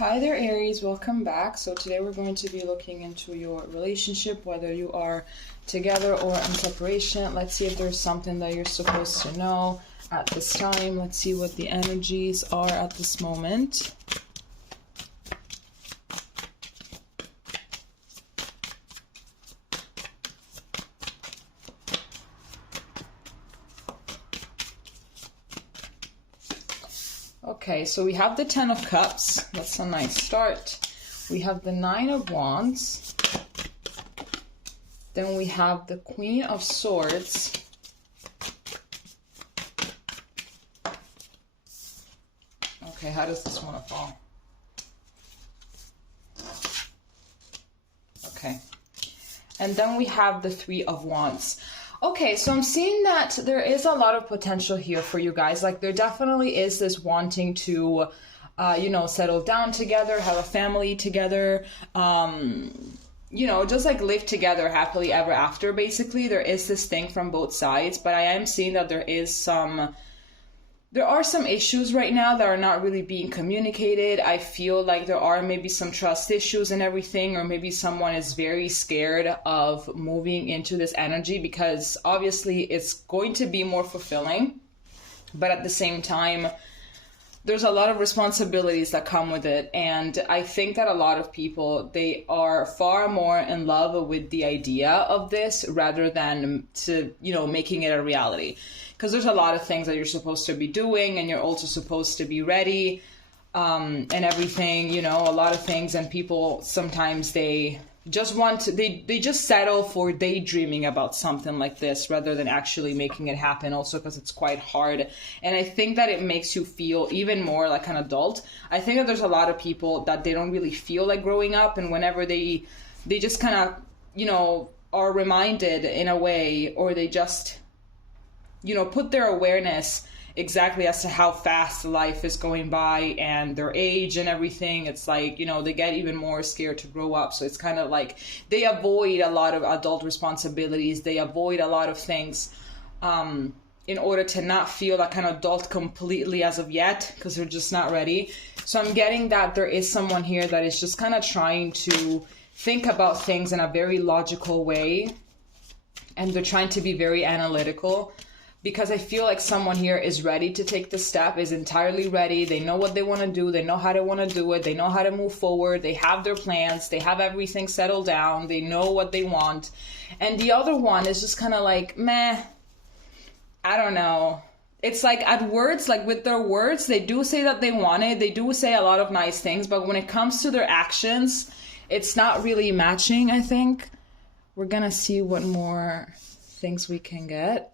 Hi there, Aries. Welcome back. So today we're going to be looking into your relationship, whether you are together or in separation. Let's see if there's something that you're supposed to know at this time. Let's see what the energies are at this moment. Okay, so we have the Ten of Cups. That's a nice start. We have the Nine of Wands. Then we have the Queen of Swords. Okay, how does this want to fall? Okay. And then we have the Three of Wands. Okay, so I'm seeing that there is a lot of potential here for you guys. Like, there definitely is this wanting to, settle down together, have a family together, just like live together happily ever after, basically. There is this thing from both sides, but I am seeing that there are some issues right now that are not really being communicated. I feel like there are maybe some trust issues and everything, or maybe someone is very scared of moving into this energy because obviously it's going to be more fulfilling, but at the same time, there's a lot of responsibilities that come with it. And I think that a lot of people, they are far more in love with the idea of this rather than making it a reality. Because there's a lot of things that you're supposed to be doing, and you're also supposed to be ready and everything, a lot of things. And people sometimes they just they just settle for daydreaming about something like this rather than actually making it happen, also because it's quite hard. And I think that it makes you feel even more like an adult. I think that there's a lot of people that they don't really feel like growing up, and whenever they just kind of, are reminded in a way, or they just put their awareness exactly as to how fast life is going by and their age and everything. It's like, they get even more scared to grow up. So it's kind of like they avoid a lot of adult responsibilities. They avoid a lot of things in order to not feel like an adult completely as of yet, because they're just not ready. So I'm getting that there is someone here that is just kind of trying to think about things in a very logical way. And they're trying to be very analytical. Because I feel like someone here is ready to take the step, is entirely ready. They know what they want to do. They know how they want to do it. They know how to move forward. They have their plans. They have everything settled down. They know what they want. And the other one is just kind of like, meh, I don't know. It's like at words, like with their words, they do say that they want it. They do say a lot of nice things. But when it comes to their actions, it's not really matching, I think. We're going to see what more things we can get.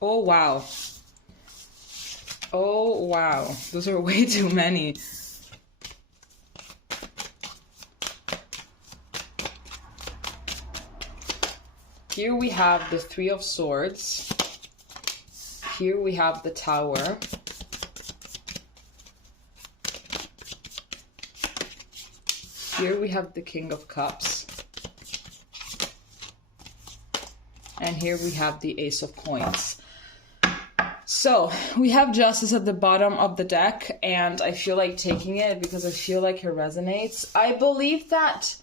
Oh wow. Oh wow. Those are way too many. Here we have the Three of Swords. Here we have the Tower. Here we have the King of Cups. And here we have the Ace of Coins. So we have Justice at the bottom of the deck, and I feel like taking it because I feel like it resonates. I believe that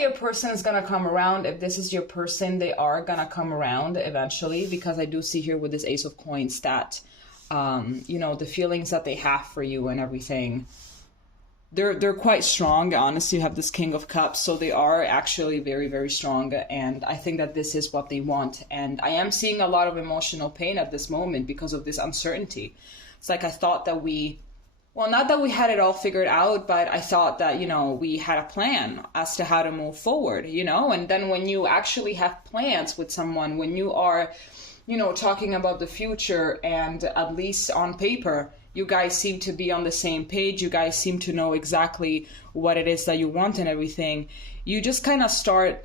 your person is gonna come around. If this is your person, they are gonna come around eventually, because I do see here with this Ace of Coins that the feelings that they have for you and everything, they're quite strong. Honestly, you have this King of Cups, so they are actually very, very strong, and I think that this is what they want. And I am seeing a lot of emotional pain at this moment because of this uncertainty. It's like I thought that not that we had it all figured out, but I thought that, we had a plan as to how to move forward, and then when you actually have plans with someone, when you are, talking about the future, and at least on paper, you guys seem to be on the same page. You guys seem to know exactly what it is that you want and everything. You just kind of start,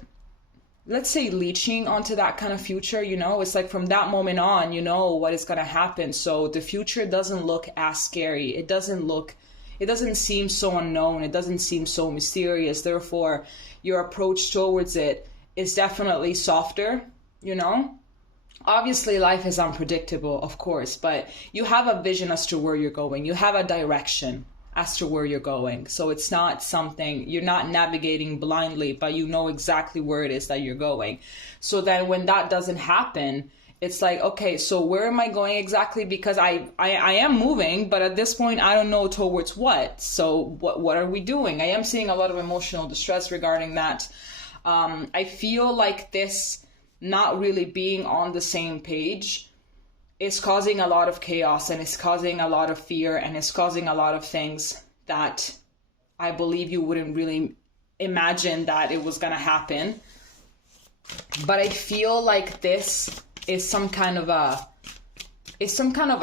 let's say, leeching onto that kind of future, It's like from that moment on, what is going to happen. So the future doesn't look as scary. It it doesn't seem so unknown. It doesn't seem so mysterious. Therefore, your approach towards it is definitely softer, you know? Obviously, life is unpredictable, of course, but you have a vision as to where you're going. You have a direction as to where you're going. So it's not something, you're not navigating blindly, but you know exactly where it is that you're going. So then when that doesn't happen, it's like, okay, so where am I going exactly? Because I am moving, but at this point, I don't know towards what. So what are we doing? I am seeing a lot of emotional distress regarding that. I feel like this not really being on the same page is causing a lot of chaos, and it's causing a lot of fear, and it's causing a lot of things that I believe you wouldn't really imagine that it was going to happen. But I feel like this is some kind of a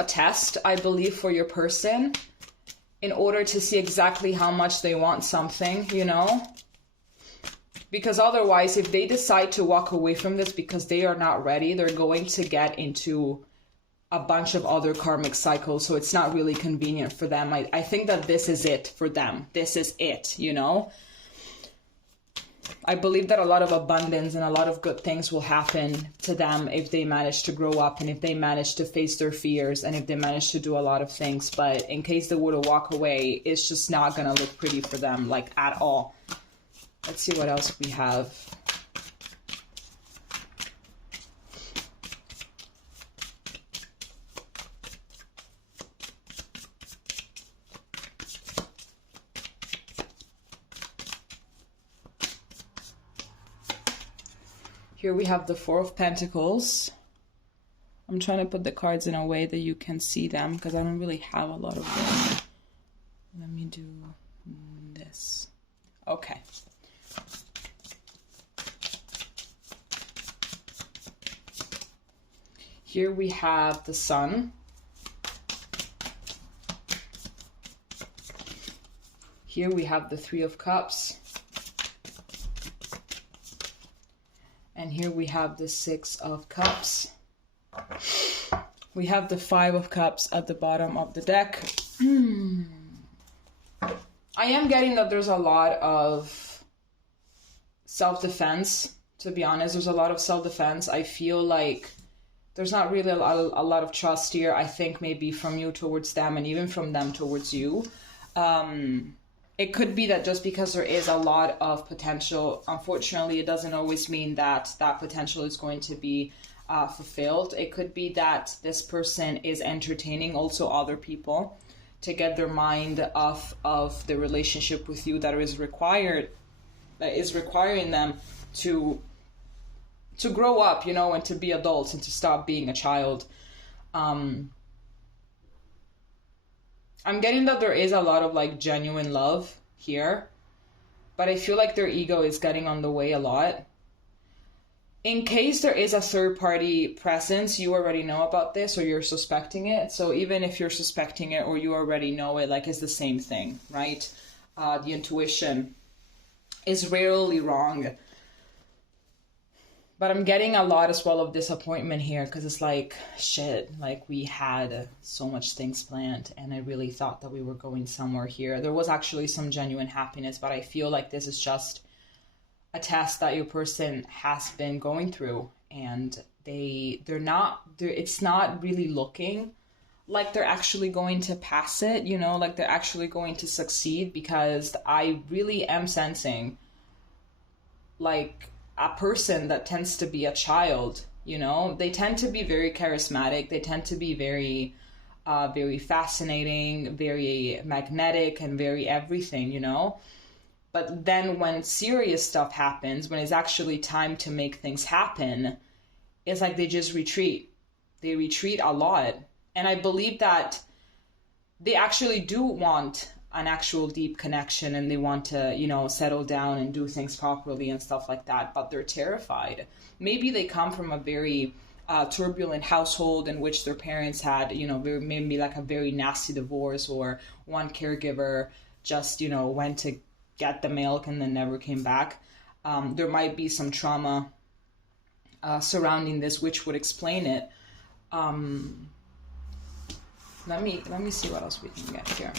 test, I believe, for your person in order to see exactly how much they want something, you know? Because otherwise, if they decide to walk away from this because they are not ready, they're going to get into a bunch of other karmic cycles. So it's not really convenient for them. I think that this is it for them. This is it, you know? I believe that a lot of abundance and a lot of good things will happen to them if they manage to grow up and if they manage to face their fears and if they manage to do a lot of things. But in case they were to walk away, it's just not going to look pretty for them, like, at all. Let's see what else we have. Here we have the Four of Pentacles. I'm trying to put the cards in a way that you can see them because I don't really have a lot of them. Let me do this. Okay. Here we have the Sun. Here we have the Three of Cups. And here we have the Six of Cups. We have the Five of Cups at the bottom of the deck. I am getting that there's a lot of self-defense, to be honest. There's a lot of self-defense. I feel like there's not really a lot of trust here, I think, maybe from you towards them and even from them towards you. It could be that just because there is a lot of potential, unfortunately, it doesn't always mean that that potential is going to be fulfilled. It could be that this person is entertaining also other people to get their mind off of the relationship with you that is requiring them to grow up, you know, and to be adults and to stop being a child. I'm getting that there is a lot of like genuine love here, but I feel like their ego is getting on the way a lot. In case there is a third party presence, you already know about this or you're suspecting it. So even if you're suspecting it or you already know it, like, it's the same thing, right? The intuition is rarely wrong. But I'm getting a lot as well of disappointment here because it's like, shit, like we had so much things planned and I really thought that we were going somewhere here. There was actually some genuine happiness, but I feel like this is just a test that your person has been going through and it's not really looking like they're actually going to pass it, you know, like they're actually going to succeed, because I really am sensing like a person that tends to be a child, you know. They tend to be very charismatic. They tend to be very, very fascinating, very magnetic, and very everything, you know. But then when serious stuff happens, when it's actually time to make things happen, it's like they just retreat. They retreat a lot. And I believe that they actually do want an actual deep connection and they want to, you know, settle down and do things properly and stuff like that, but they're terrified. Maybe they come from a very turbulent household in which their parents had, you know, maybe like a very nasty divorce, or one caregiver just, you know, went to get the milk and then never came back. There might be some trauma surrounding this, which would explain it. Let me see what else we can get here.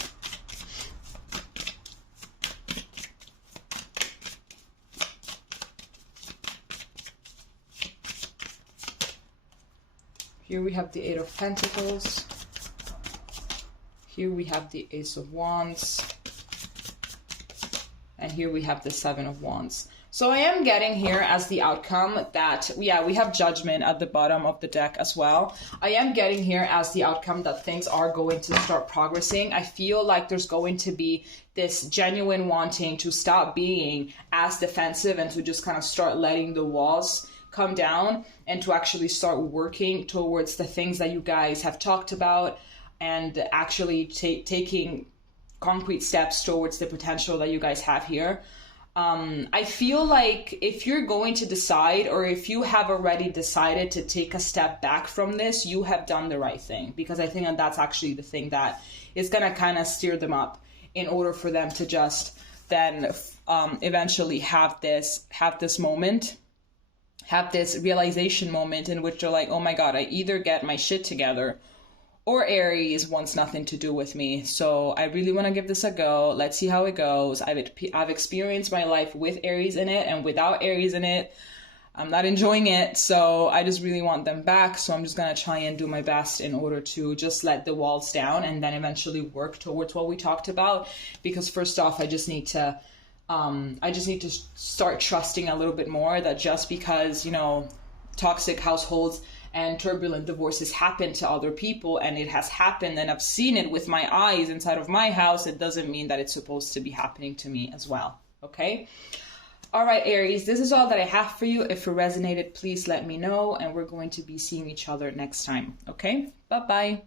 Here we have the Eight of Pentacles. Here we have the Ace of Wands. And here we have the Seven of Wands. So I am getting here as the outcome that, yeah, we have Judgment at the bottom of the deck as well. I am getting here as the outcome that things are going to start progressing. I feel like there's going to be this genuine wanting to stop being as defensive and to just kind of start letting the walls come down and to actually start working towards the things that you guys have talked about and actually taking concrete steps towards the potential that you guys have here. I feel like if you're going to decide, or if you have already decided to take a step back from this, you have done the right thing, because I think that that's actually the thing that is going to kind of steer them up in order for them to just then eventually have this moment, have this realization moment in which they're like, oh my God, I either get my shit together or Aries wants nothing to do with me. So I really want to give this a go. Let's see how it goes. I've experienced my life with Aries in it, and without Aries in it, I'm not enjoying it. So I just really want them back. So I'm just going to try and do my best in order to just let the walls down and then eventually work towards what we talked about. Because first off, I just need to start trusting a little bit more that just because, you know, toxic households and turbulent divorces happen to other people, and it has happened and I've seen it with my eyes inside of my house, it doesn't mean that it's supposed to be happening to me as well. Okay? All right, Aries, this is all that I have for you. If it resonated, please let me know, and we're going to be seeing each other next time. Okay? Bye-bye.